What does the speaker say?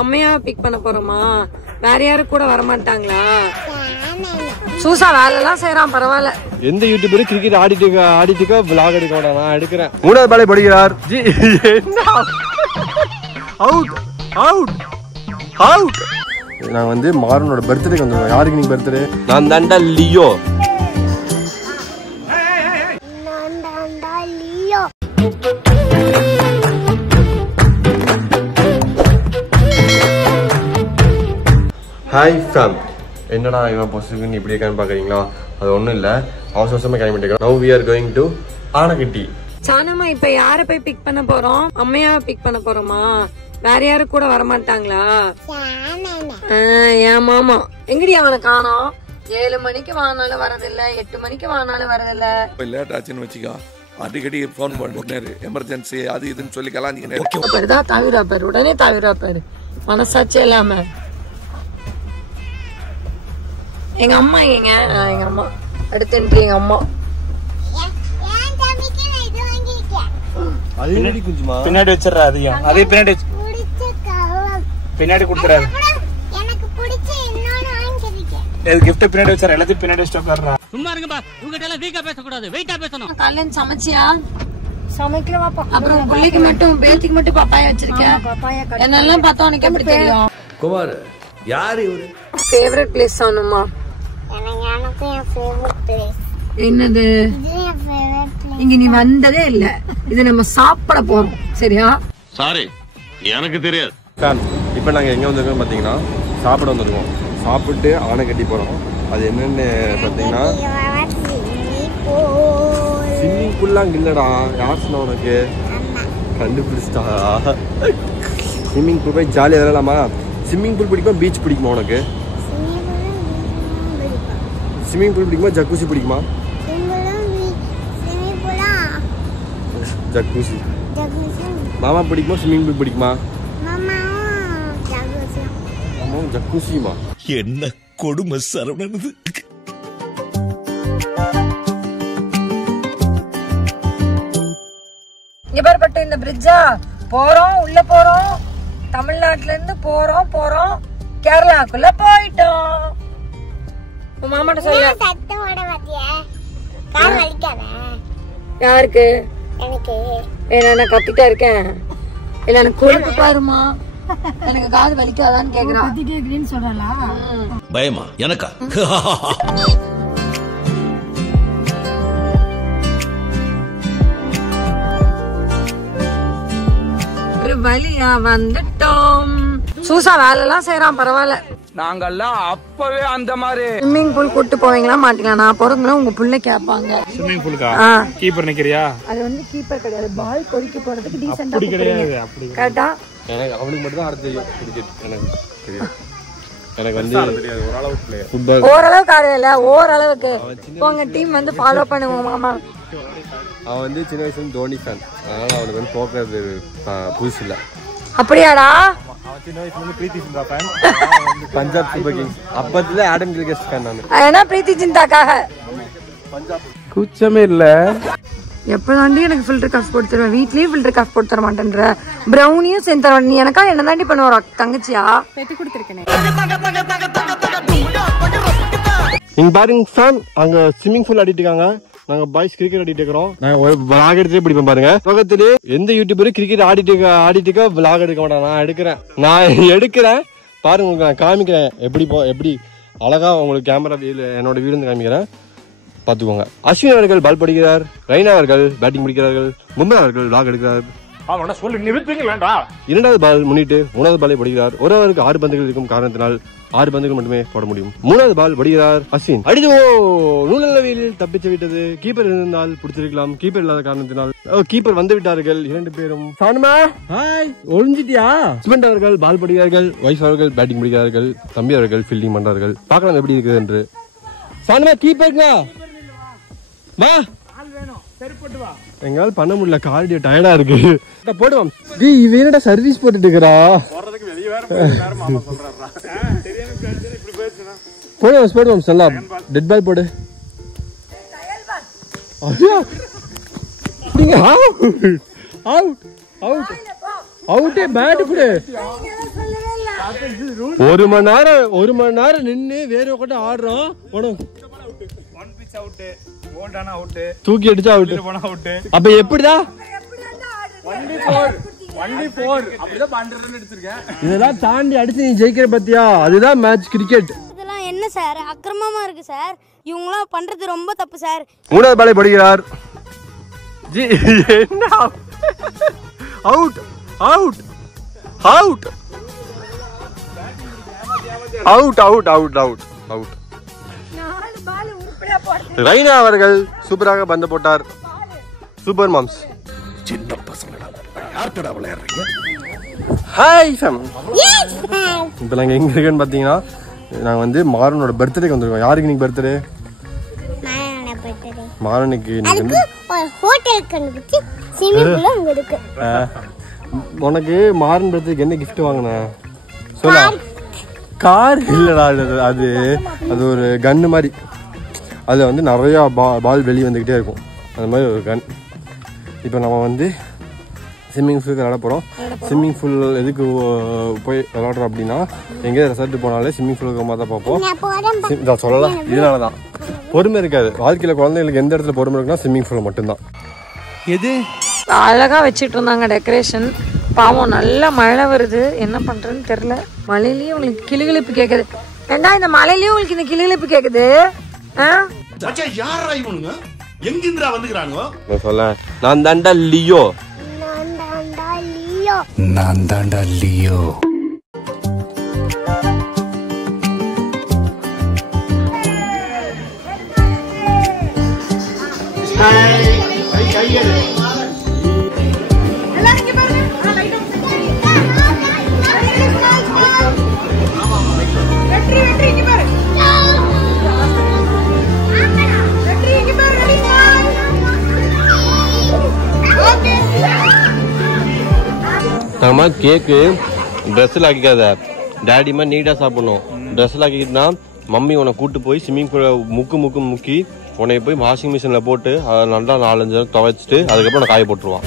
அம்மையா பிக் பண்ண போறோமா? வேற யாரும் கூட வர மாட்டாங்களா? சூசா வேலை எல்லாம் செய்யறான், பரவாயில்ல. எந்த யூடியூபரும் கிரிக்கெட் ஆடிட்டுக்கோ விளாக் எடுக்க மாட்டான், நான் எடுக்கிறேன். 3வது பாலை படிக்கிறார். Out out out. நான் வந்து மாறனோட பர்த்டேக்கு வந்துருக்கோம். யாருக்கு நீங்க பர்த்டே? நான் தாண்டா லியோ. Hi fame. என்னடா இவன் பொசுக்குன்னு இப்படி இருக்கான்னு பாக்குறீங்களா? அது ஒண்ணும் இல்ல, அவசரமா கிளம்பிட்டு. Now we are going to Anaikatti. சானமா இப்ப யார போய் பிக் பண்ண போறோம்? அம்மையா பிக் பண்ண போறோமா? வேற யாரும் கூட வர மாட்டாங்களா? என் மாமா எங்கடி அவனை காணோம்? 7 மணிக்கு வானாலும் வரதில்ல, 8 மணிக்கு வானாலும் வரதில்ல. லேட் ஆச்சுன்னு வச்சுக்கா, அடிக்கடி போன் பண்ணுறாரு, எமர்ஜென்சி அது இதுன்னு சொல்லி கலாஞ்சிக்கிறேன். தாவிரா பாரு, உடனே தாவிரா பாரு, மனசாட்சி இல்லாம. எங்க அம்மா எங்க? எங்க அம்மா அடுத்து எங்க அம்மா. பின்னாடி வச்சிடறா, அதையும் அதே பின்னாடி பின்னாடி கொடுத்துறாரு. கிஃப்ட் பின்னாடி வச்சாரு, எல்லாத்தையும் பின்னாடி வச்சுட்டு உட்கார்றா. சும்மா இருங்கப்பா, உங்ககிட்ட எல்லாம் வீக்கா பேசக்கூடாது, வெயிட்டா பேசணும். காலையில சமைச்சியா? சமைக்கலவாப்பா. அப்புறம் பிள்ளைக்கு மட்டும் பேத்திக்கு மட்டும் பப்பாயா வச்சிருக்கேன். என்னெல்லாம் பார்த்தா உனக்கு எப்படி தெரியும்? குமார் யாரு இவரு? ஃபேவரட் பிளேஸ் சொன்னமா? என்னது? இங்க நீ வந்ததே இல்ல, இது நம்ம சாப்பிட போறோம், சரியா? சாரி, எனக்கு தெரியாது. இப்ப நாங்க எங்க வந்திருக்கோம் பாத்தீங்கன்னா, சாப்பிட வந்திருக்கோம். சாப்பிட்டு ஆனைக்கட்டி போறோம். அது என்னன்னு பாத்தீங்கன்னா ஸ்விம்மிங் பூல்லாம் இல்லடா. யார் சொன்னா உனக்கு? கண்டுபிடிச்சிட்டா. ஸ்விம்மிங் பூல் போய் ஜாலியாக விளையாடலாமா? ஸ்விம்மிங் பூல் பிடிக்குமா, பீச் பிடிக்குமா உனக்கு? ஸ்விம்மிங் பூல் பிடிக்குமா, ஜக்கூசி பிடிக்குமா? ஜக்கூசி. மாமா பிடிக்குமா, ஸ்விம்மிங் பூல் பிடிக்குமா? ஜக்கூசிமா. என்ன கொடுமை சரவணனது. இங்க பாரு, இந்த பிரிட்ஜா போறோம், உள்ள போறோம். தமிழ்நாட்டுல இருந்து போறோம் கேரளாக்குள்ள போயிட்டோம். உன் மாமாட்ட சொல்ல. யாருக்கு? எனக்கு. நான் கத்திட்டா இருக்கேன். இல்ல எனக்கு கொழுப்பு பாருமா, எனக்கு காது வலிக்காதான்னு கேக்குறான். கத்திட்டே இருக்கேன்னு சொல்றா. பயமா எனக்கா? வலியா வந்துட்டோம். சூசா வேலை எல்லாம் செய்யறான், பரவாயில்ல. நாங்கெல்லாம் அப்பவே அந்த மாதிரி ஸ்விம்மிங் பூல் கூட்டு போவீங்களா மாட்டீங்களா? நான் போறதுல உங்க புள்ள கேட்பாங்க. ஸ்விம்மிங் பூலுக்கா கீப்பர் நிக்கிறியா? அது வந்து கீப்பர் கிடையாது, பால் கொடிக்க போறதுக்கு டீசென்ட்டா கிடையாது. அப்படி கேட்டா எனக்கு அவனுக்கு மட்டும் தான் ஆட தெரியும் கிரிக்கெட். எனக்கு தெரியும். எனக்கு வந்து ஓரளவுக்கு ஆடுவேல, ஓரளவுக்கு. உங்க டீம் வந்து ஃபாலோ பண்ணுவோம் மாமா. அவன் வந்து சின்ன வயசுல தோனி ஃபேன், அதனால அவனுக்கு வந்து போக்குறது புதுசு இல்ல. அப்படியாடா? சின்ன வயசுல இருந்து பிரீத்தி சிந்தா ஃபேன், பஞ்சாப் சூப்பர் கிங்ஸ். அப்பத்துல ஆடம் கில்கெஸ்ட் ஃபேன் நான். ஏன்னா பிரீத்தி சிந்தாக்காக பஞ்சாப் கூச்சமே இல்ல. எப்பதாண்டி எனக்கு ஃபில்டர் காஃபி போட்டு தருவேன்? வீட்லயே ஃபில்டர் காஃபி போட்டு தர மாட்டேன்ற. பிரவுனியும் செஞ்சு தருவேன். நீ எனக்கா என்ன தாண்டி பண்ணுவா? தங்கச்சியா பெத்து கொடுத்துருக்கேன். இங்க பாருங்க ஃபேன், அங்க ஸ்விம்மிங் பூல் ஆடிட்டு இருக்காங்க. நாங்க பாய்ஸ் கிரிக்கெட் ஆடிட்டு இருக்கிறோம். நான் ஒரு விளாக் எடுத்துட்டு பிடிப்பேன் பாருங்க. உலகத்திலே எந்த யூடியூபரும் கிரிக்கெட் ஆடிட்டு விளாக் எடுக்க மாட்டேன். நான் எடுக்கிறேன் பாருங்க, உங்களுக்கு நான் காமிக்கிறேன். எப்படி அழகா உங்களுக்கு கேமரா என்னோட வீடு வந்து காமிக்கிறேன், பாத்துக்கோங்க. அஸ்வின் அவர்கள் பால் படிக்கிறார், ரெய்னா அவர்கள் பேட்டிங் பிடிக்கிறார்கள், மும்பை அவர்கள் விளாக் எடுக்கிறார். இரண்டாவது பால் முன்னிட்டு 3வது பாலை படிக்கிறார். ஒரு ஓவருக்கு 6 பந்துகள் இருக்கும் காரணத்தினால் 6 பந்துகள் மட்டுமே போட முடியும். 3வது பால் படிக்கிறார் அஸ்வின். அடிதோ நூலளவில் தப்பிச்சு விட்டது. கீப்பர் இருந்தால் பிடிச்சிருக்கலாம், கீப்பர் இல்லாத காரணத்தினால் கீப்பர் வந்து விட்டார்கள் 2 பேரும். சானுமா ஹாய், ஒளிஞ்சிட்டியா? ஹஸ்பண்ட் அவர்கள் பால் படிக்கிறார்கள், வைஃப் அவர்கள் பேட்டிங் பிடிக்கிறார்கள், தம்பி அவர்கள் ஃபீல்டிங் பண்றார்கள். பார்க்கலாம் எப்படி இருக்குது என்று. சானுமா கீப்பருங்க வா, எங்களால பண்ண முடியல, கார்டியோ டயர்டா இருக்கு. போடுவோம். இவனடா சர்வீஸ் போட்டுட்டு இருக்கா. போடுவோம் சொல்லலாம். டெட் பால் போடு. அவுட் அவுட் அவுட்டே பேட் போடு. 1 மணி நேரம் நின்னு வேற உட்காந்து ஆடுறோம். தூக்கி அடிச்சா அவுட். அப்ப எப்படிதான் இதெல்லாம் தாண்டி அடிச்சு நீ ஜெயிக்கிற பத்தியா? அதுதான் மேட்ச் கிரிக்கெட். இதெல்லாம் என்ன சார் அக்கிரமமா இருக்கு சார். இவங்களாம் பண்றது ரொம்ப தப்பு சார். 3வது பாலை போடுகிறார். Out out out out out out out out. Raina அவர்கள் சூப்பராக பந்து போட்டார். சூப்பர் மாம்ஸ். சின்ன பசங்களா யார்கிட்ட விளையாடுறீங்க? Hi fam. இப்போ நாங்கள் எங்கே இருக்கேன்னு பார்த்தீங்கன்னா நாங்கள் வந்து மாறனோட பர்த்டேக்கு வந்திருக்கோம். யாருக்கு இன்னைக்கு பர்த்டே? மாறனுக்கு இன்னைக்கு உனக்கு மாறன் பர்த்டேக்கு என்ன கிஃப்ட் வாங்கின சொல்ல? கார் இல்லடா, அது அது ஒரு கன்னு மாதிரி. அதில் வந்து நிறையா பால் வெளியே வந்துக்கிட்டே இருக்கும். அந்த மாதிரி ஒரு கன். இப்போ நம்ம வந்து ஸ்விம்மிங் ஃபூலுக்கு விளாட போகிறோம். ஸ்விம்மிங் ஃபூல் எதுக்கு போய் விளாட்றோம் அப்படின்னா, எங்கேயாவது ரெசார்ட்டு போனாலே ஸ்விம்மிங் ஃபூலுக்கு மாதிரி தான் பார்ப்போம். இதான் சொல்லலாம். இதனால தான் பொறுமை இருக்காது வாழ்க்கையில். குழந்தைங்களுக்கு எந்த இடத்துல பொறுமை இருக்குன்னா ஸ்விம்மிங் ஃபூல் மட்டும்தான். எது அழகா வச்சுட்டு இருந்தாங்க டெக்கரேஷன். பாவம் நல்லா மழை வருது, என்ன பண்றதுன்னு தெரியல. மழையிலயும் உங்களுக்கு கிளுகிழிப்பு கேக்குது. ஏண்டா இந்த மழையிலயும் உங்களுக்கு இந்த கிளுகிழிப்பு கேக்குது? சொல்ல நான் தாண்டா லியோ. கேக்கு ட்ரெஸ்ஸில் ஆக்கிக்காத, டேடிமா நீட்டாக சாப்பிடணும். ட்ரெஸ்ஸில் ஆக்கிக்கிட்டுனா மம்மி உன்னை கூட்டு போய் ஸ்விம்மிங் பூலில் முக்கி உன்னை போய் வாஷிங் மிஷினில் போட்டு அதை நல்லா 4-5 நேரம் துவைச்சிட்டு அதுக்கப்புறம் காய போட்டுருவான்.